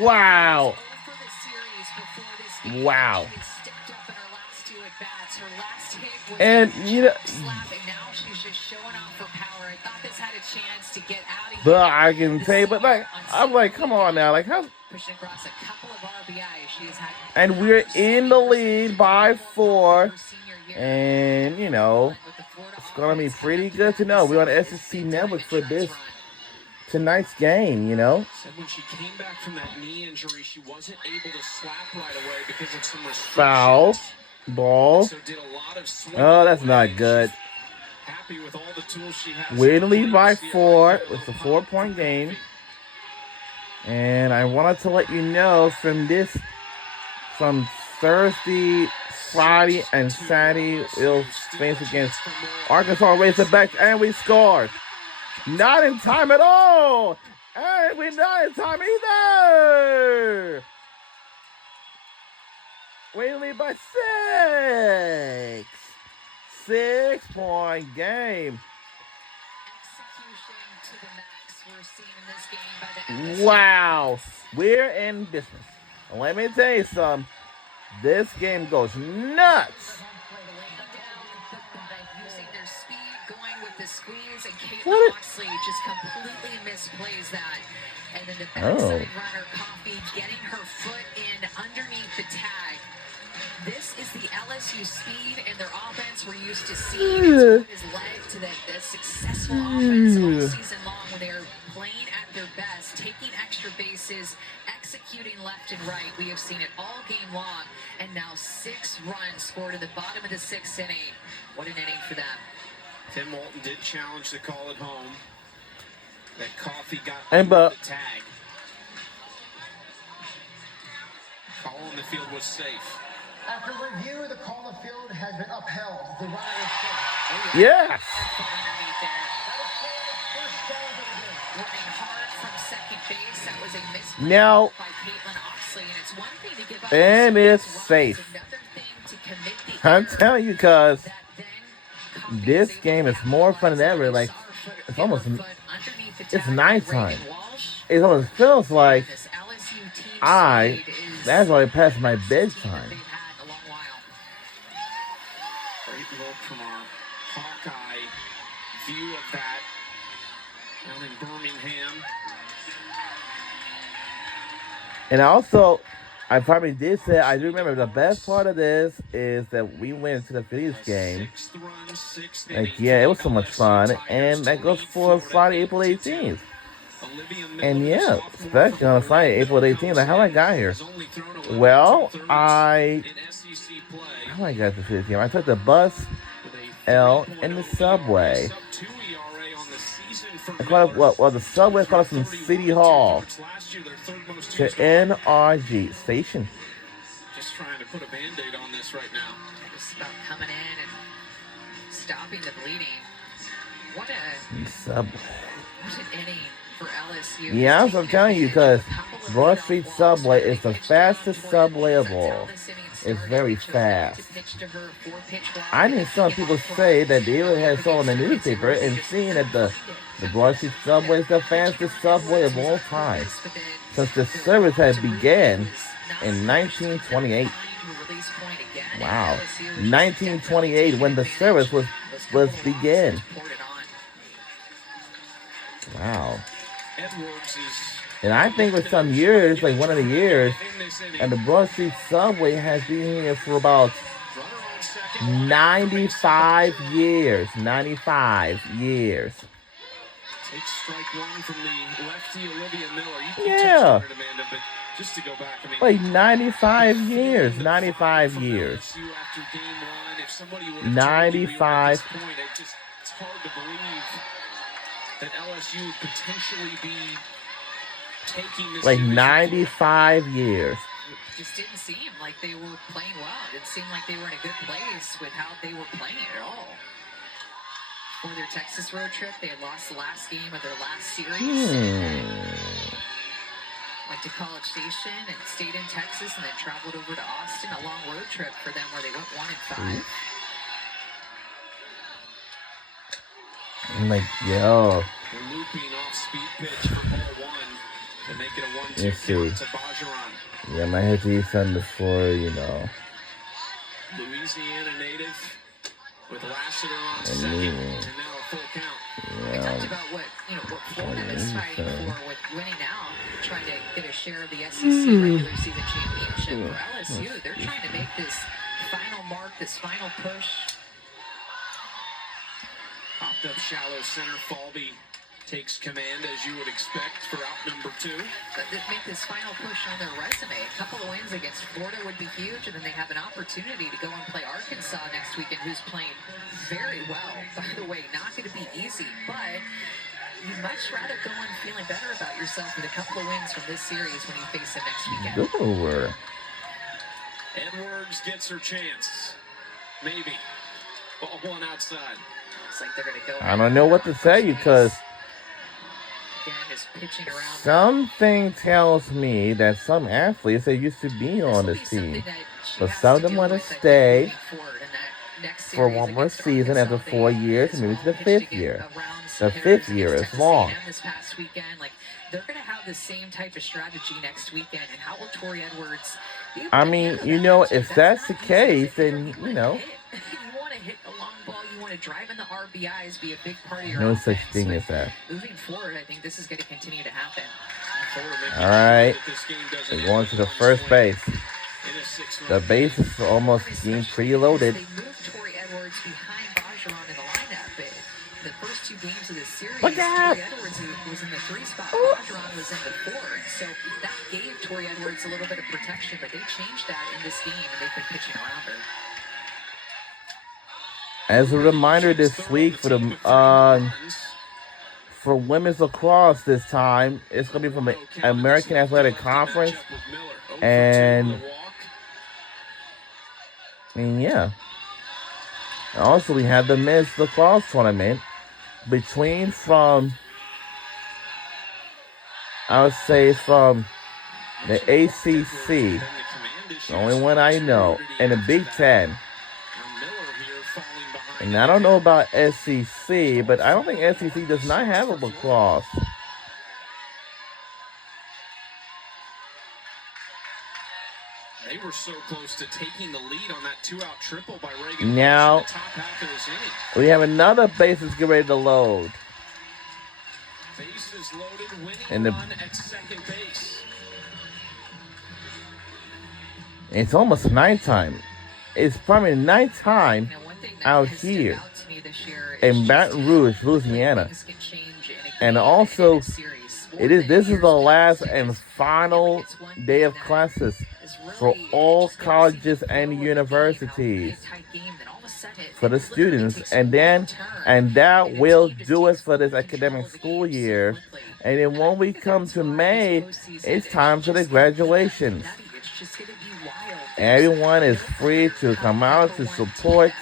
Wow. Wow. And you know, but I can say, but like, I'm like, come on now, like, how? And we're in the lead by 4, and you know, it's gonna be pretty good to know we're on SEC Network for this tonight's game, you know. Said when she came back from that knee injury, she wasn't able to slap right away because of some restrictions. Foul ball. So did a lot of Oh, that's not good. Happy with all the tools she has. We're in the lead by 4. It's a 4-point game. And I wanted to let you know from Thursday, Friday, and Saturday, we'll face against Arkansas Razorbacks, and we scored. Not in time at all! And we're not in time either! We lead by 6! 6-point game. Wow, we're in business. Let me tell you something. This game goes nuts. What? Moxley just completely misplays that. And then the backside runner, Coffee, getting her foot in underneath the tag. This is the LSU speed and their offense we're used to seeing. It's what has led to the successful offense all season long when they're playing at their best, taking extra bases, executing left and right. We have seen it all game long, and now 6 runs scored in the bottom of the 6th inning. What an inning for them. Tim Walton did challenge the call at home. That Coffee got the tag. Call on the field was safe. After review, the call on the field has been upheld. The runner is safe. Yes. Working hard from second base. That was a miss now, by Caitlin Oxley, and it's one thing to give up. And it's safe. I'm telling you, because this game is more fun than ever. Like, it's almost, it's nighttime. It almost feels like that's already past my bedtime. Great look from our Hawkeye view of that down in Birmingham. And also, I probably did say, I do remember the best part of this is that we went to the Phillies game. Like, yeah, it was so much fun. And that goes for Friday, April 18th. And yeah, especially on Friday, April 18th. Like, how I got here? Well, how did I get to the Phillies game? I took the bus, and the subway. I caught the subway caught us from City Hall to NRG Station. Just trying to put a Band-Aid on this right now. Just about coming in and stopping the bleeding. What an inning for LSU. Yeah, I'm telling you, because Broad Street Subway is the fastest subway of all. It's very fast. I think some people say that they had saw in the newspaper and seeing that the Broad Street Subway is the fastest subway of all time, since the service had began in 1928. Wow, 1928 when the service was began. Wow. And I think with some years, like one of the years, and the Broad Street Subway has been here for about 95 years. 95 years. Take strike one from the lefty Olivia Miller. Yeah. Amanda, but just to go back, I mean, like 95 years. 95 years. 95. It's hard to believe that LSU would potentially be taking this. Like 95 years. It just didn't seem like they were playing well. It didn't seem like they were in a good place with how they were playing at all. For their Texas road trip, they had lost the last game of their last series. Went to College Station and stayed in Texas and then traveled over to Austin. A long road trip for them where they went 1-5. I'm like, yo. They're looping off speed pitch for ball one to make it a 1-2. Let's see. To Bajaran. Yeah, I might have to eat something before, you know. Louisiana native with Lassiter on second, and now a full count. We talked about what Florida is fighting for with winning now, trying to get a share of the SEC regular season championship. For LSU, they're trying to make this final mark, this final push. Popped up shallow center. Falby takes command, as you would expect, for out number 2. But they make this final push on their resume. A couple of wins against Florida would be huge, and then they have an opportunity to go and play Arkansas next weekend, who's playing very well. By the way, not going to be easy, but you'd much rather go in feeling better about yourself with a couple of wins from this series when you face them next weekend. Ooh. Edwards gets her chance. Maybe. Ball one outside. It's like they're going to go. I don't know what to tell you, because something tells me that some athletes that used to be on this team, but some of them want to stay for one more season after 4 years, and maybe to the 5th year. The 5th year is long. This past weekend, they're going to have the same type of strategy next weekend. And how will Tori Edwards? I mean, if that's the case, then you want to hit the long ball. You want to drive in the RBIs, be a big part of your no offense. such thing as that. Moving forward, I think this is going to continue to happen. All right, we're going to the first base. The base is almost being pretty loaded. They moved Tori Edwards behind Bajaran in the lineup. But the first 2 games of this series, Tori Edwards was in the 3 spot. Bajaran was in the 4. So that gave Tori Edwards a little bit of protection, but they changed that in this game, and they've been pitching around her. As a reminder, this week for women's lacrosse, this time it's going to be from the American Athletic Conference, and yeah. Also, we have the men's lacrosse tournament I would say, from the ACC, the only one I know, and the Big Ten. And I don't know about SEC, but I don't think SEC does not have a lacrosse. They were so close to taking the lead on that 2-out triple by Reagan. Now, we have another base that's getting ready to load. Bases loaded, winning And run at second base. It's almost nighttime. It's probably nighttime out here in Baton Rouge, Louisiana. And also, this is the last and final day of classes for all colleges and universities for the students, and that will do it for this academic school year. And then when we come to May, it's time for the graduations. Everyone is free to come out to support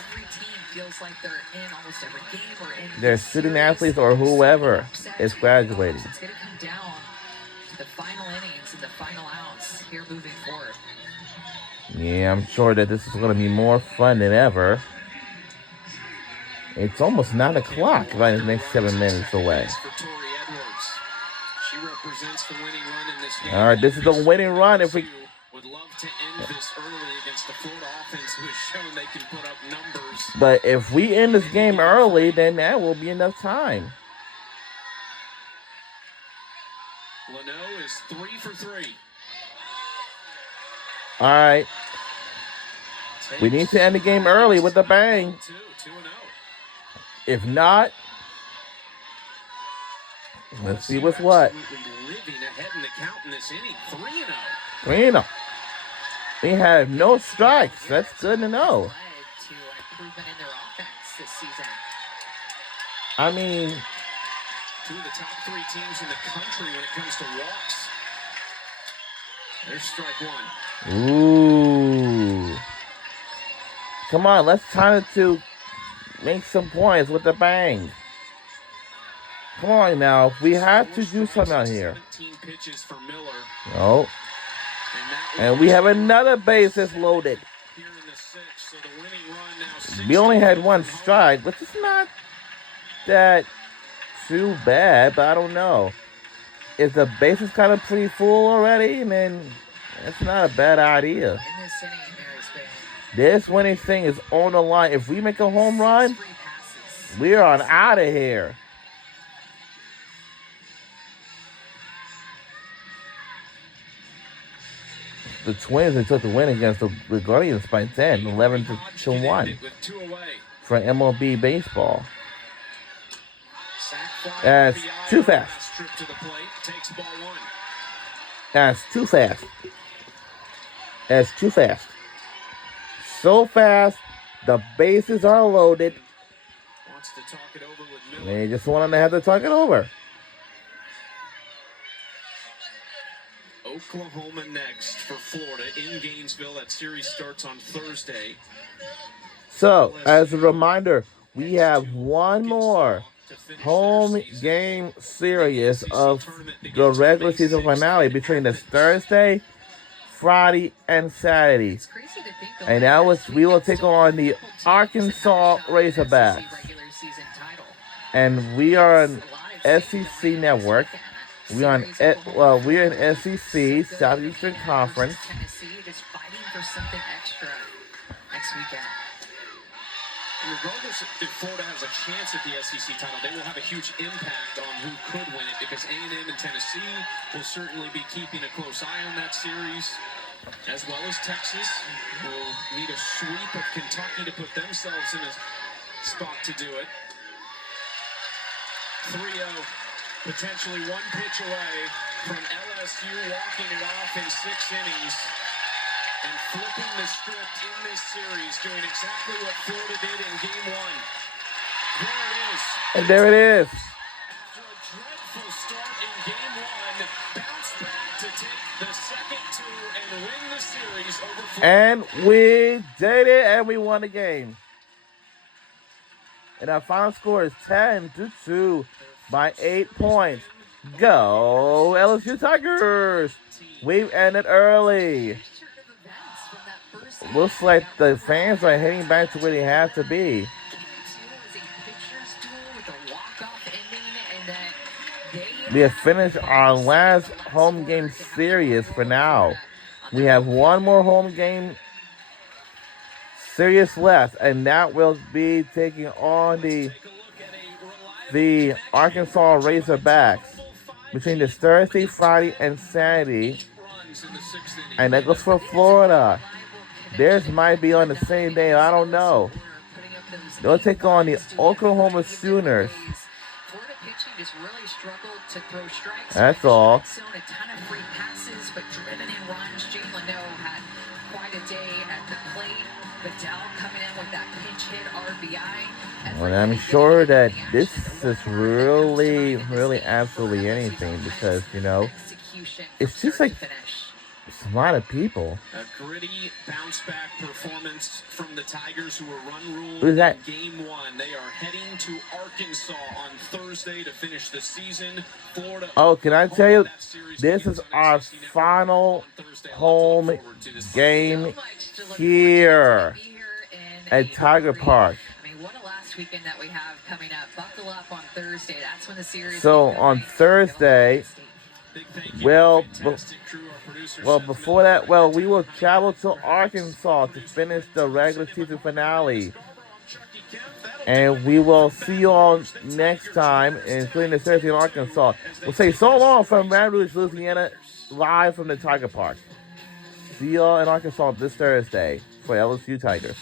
their student athletes or whoever is graduating. It's going to come down to the final innings and the final outs here moving forward. Yeah, I'm sure that this is going to be more fun than ever. It's almost 9 o'clock, right? The next 7 minutes away. All right, this is the winning run. If we would love to end this early against the Florida offense, who has shown they can put up numbers. But if we end this game early, then that will be enough time. Leno is 3 for 3. All right. We need to end the game early with a bang. 2-0. If not, let's see what's what. Living ahead in the count in this inning. 3-0. 3-0. We have no strikes. That's good to know. I mean, 2 of the top 3 teams in the country when it comes to walks. There's strike 1. Ooh. Come on, let's time it to make some points with the bang. Come on now, we have to do something out here. 17 pitches for Miller. Oh. And we have another base that's loaded. Here in the 6th, so the winning run now 6. We only had 1 strike, which is not that too bad, but I don't know. if the base is kind of pretty full already, then it's not a bad idea. In this inning, there's been This winning thing is on the line. If we make a home run, free passes. we're on out of here. The Twins, they took the win against the Guardians by 10, 11 to 1 for MLB baseball. That's too fast. That's too fast. That's too fast. So fast, the bases are loaded. They just want them to have to talk it over. Oklahoma next for Florida in Gainesville. That series starts on Thursday. So, as a reminder, we have one more home game series of the regular season finale between this Thursday, Friday, and Saturday. And that was we will take on the Arkansas Razorbacks. And we are on SEC Network. We're in SEC, Southeastern Conference. Tennessee just fighting for something extra next weekend. Regardless if Florida has a chance at the SEC title, they will have a huge impact on who could win it because A&M and Tennessee will certainly be keeping a close eye on that series, as well as Texas will need a sweep of Kentucky to put themselves in a spot to do it. 3-0, potentially one pitch away from LSU walking it off in 6 innings. And flipping the script in this series, doing exactly what Florida did in Game 1. There it is. And there it is. After a dreadful start in Game 1, bounce back to take the second two and win the series over Florida. And we did it, and we won the game. And our final score is 10-2 by 8 points. Go LSU Tigers! We've ended early. Looks like the fans are heading back to where they have to be. We have finished our last home game series for now. We have one more home game series left, and that will be taking on the Arkansas Razorbacks between this Thursday, Friday, and Saturday. And that goes for Florida. Theirs might be on the same day. I don't know. They'll take on the Oklahoma Sooners. Florida pitching just really struggled to throw strikes. That's all. A ton of free passes, but driven in runs. Jane Leno had quite a day at the plate. Bedell coming in with that pinch hit RBI. Well, I'm sure that this is really, absolutely anything because, you know, it's just like it's a lot of people. A gritty bounce-back performance from the Tigers, who were run-ruled Who's that? in Game 1. They are heading to Arkansas on Thursday to finish the season. Florida. Oh, can I tell you, this is our final home game here at Tiger Park. I mean, what a last weekend that we have coming up. Buckle up on Thursday. That's when the series. So on Thursday, well, before that, we will travel to Arkansas to finish the regular season finale. And we will see you all next time, including the Thursday in Arkansas. We'll say so long from Baton Rouge, Louisiana, live from the Tiger Park. See you all in Arkansas this Thursday for LSU Tigers.